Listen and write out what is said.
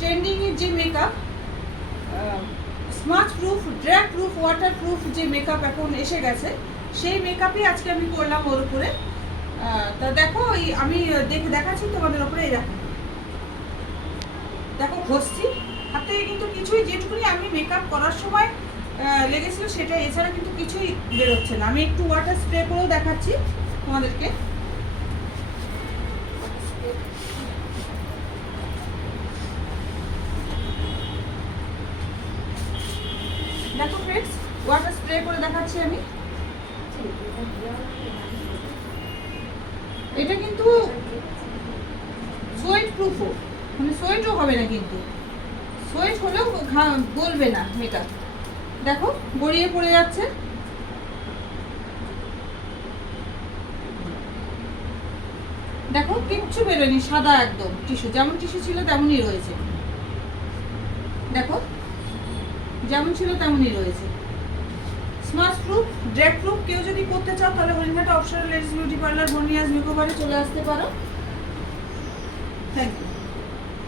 Trending এর যে makeup, smudge proof, drag proof, water proof যে মেকআপ এখন এসে গেছে, সেই মেকআপই আজকে আমি করলাম ওর উপরে। তা দেখো আমি দেখাচ্ছি তোমাদের উপরে। এই দেখো ঘষছি হাত থেকে, কিন্তু কিছুই যেটুকুনি আমি মেকআপ করার সময় লেগেছিল সেটা, এছাড়া কিন্তু কিছুই বেরোচ্ছে না। আমি একটু ওয়াটার স্প্রে করেও দেখাচ্ছি তোমাদেরকে। দেখো ফ্রেন্ডস, ওয়াটার স্প্রে করে দেখাচ্ছি আমি। এটা কিন্তু সোয়েট প্রুফও, মানে সোয়েটও হবে না, কিন্তু সোয়েট হলেও বলবে না মেকআপ। দেখো গড়িয়ে পড়ে যাচ্ছে। দেখো কিচ্ছু বেরোয়নি, সাদা একদম টিস্যু, যেমন টিস্যু ছিল তেমনই রয়েছে। দেখো যেমন ছিল তেমনই রয়েছে। Smudge proof, drag proof. কেউ যদি করতে চাও তাহলে Haringhata optional ladies beauty parlour বনিয়াজ মেকওভারে চলে আসতে পারো। Thank you.